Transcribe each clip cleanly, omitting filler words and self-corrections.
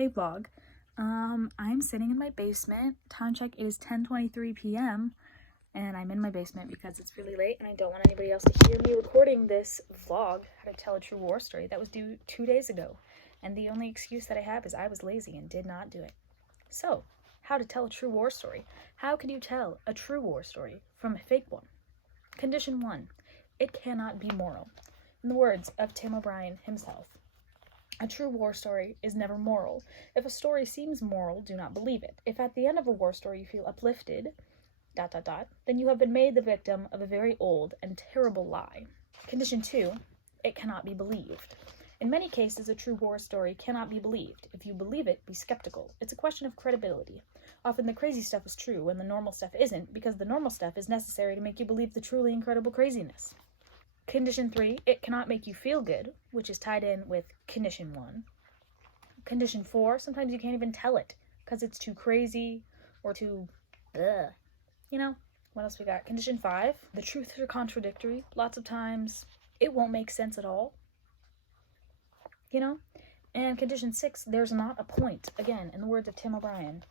Hey vlog, I'm sitting in my basement. Time check is 10:23 p.m. and I'm in my basement because it's really late and I don't want anybody else to hear me recording this vlog, how to tell a true war story, that was due 2 days ago. And the only excuse that I have is I was lazy and did not do it. So, how to tell a true war story. How can you tell a true war story from a fake one? Condition 1, it cannot be moral. In the words of Tim O'Brien himself, a true war story is never moral. If a story seems moral, do not believe it. If at the end of a war story you feel uplifted, ... then you have been made the victim of a very old and terrible lie. Condition 2, it cannot be believed. In many cases, a true war story cannot be believed. If you believe it, be skeptical. It's a question of credibility. Often the crazy stuff is true and the normal stuff isn't, because the normal stuff is necessary to make you believe the truly incredible craziness. Condition 3, it cannot make you feel good, which is tied in with condition 1. Condition 4, sometimes you can't even tell it because it's too crazy or too you know. What else we got? Condition 5, the truths are contradictory. Lots of times it won't make sense at all, you know. And condition 6, there's not a point. Again, in the words of Tim O'Brien,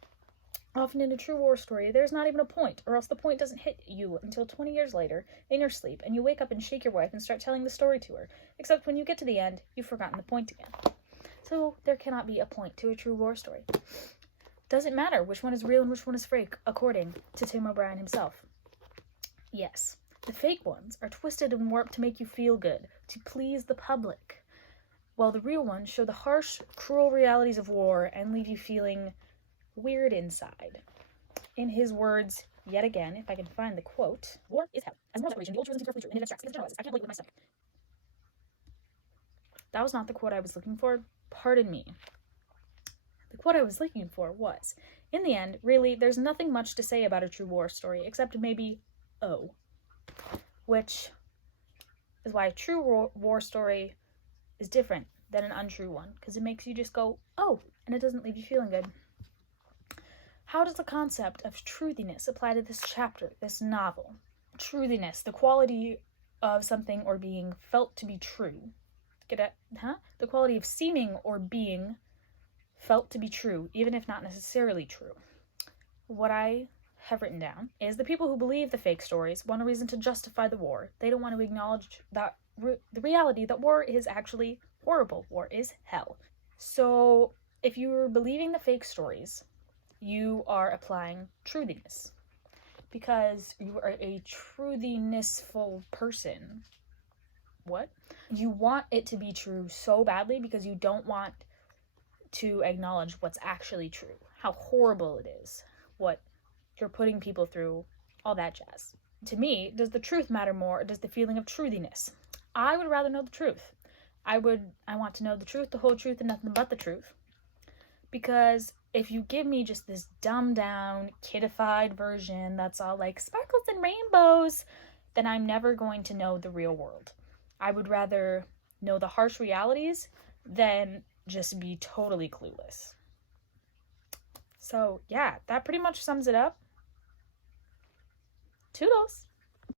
often in a true war story, there's not even a point, or else the point doesn't hit you until 20 years later in your sleep, and you wake up and shake your wife and start telling the story to her. Except when you get to the end, you've forgotten the point again. So there cannot be a point to a true war story. Doesn't matter which one is real and which one is fake, according to Tim O'Brien himself. Yes, the fake ones are twisted and warped to make you feel good, to please the public, while the real ones show the harsh, cruel realities of war and leave you feeling weird inside. In his words, yet again, if I can find the quote, "War is hell. As moral separation, the old truism is carefully true, and it abstracts against generalizes. I can't believe it with my stomach." That was not the quote I was looking for. Pardon me. The quote I was looking for was, in the end, really, there's nothing much to say about a true war story, except maybe, oh. Which is why a true war story is different than an untrue one, because it makes you just go, oh, and it doesn't leave you feeling good. How does the concept of truthiness apply to this chapter, this novel? Truthiness, the quality of something or being felt to be true. Get it? The quality of seeming or being felt to be true, even if not necessarily true. What I have written down is the people who believe the fake stories want a reason to justify the war. They don't want to acknowledge that the reality that war is actually horrible. War is hell. So if you're believing the fake stories, you are applying truthiness, because you are a truthinessful person. What? You want it to be true so badly because you don't want to acknowledge what's actually true, how horrible it is, what you're putting people through, all that jazz. To me, does the truth matter more, or does the feeling of truthiness? I would rather know the truth. I want to know the truth, the whole truth, and nothing but the truth. Because if you give me just this dumbed down, kidified version that's all like sparkles and rainbows, then I'm never going to know the real world. I would rather know the harsh realities than just be totally clueless. So yeah, that pretty much sums it up. Toodles!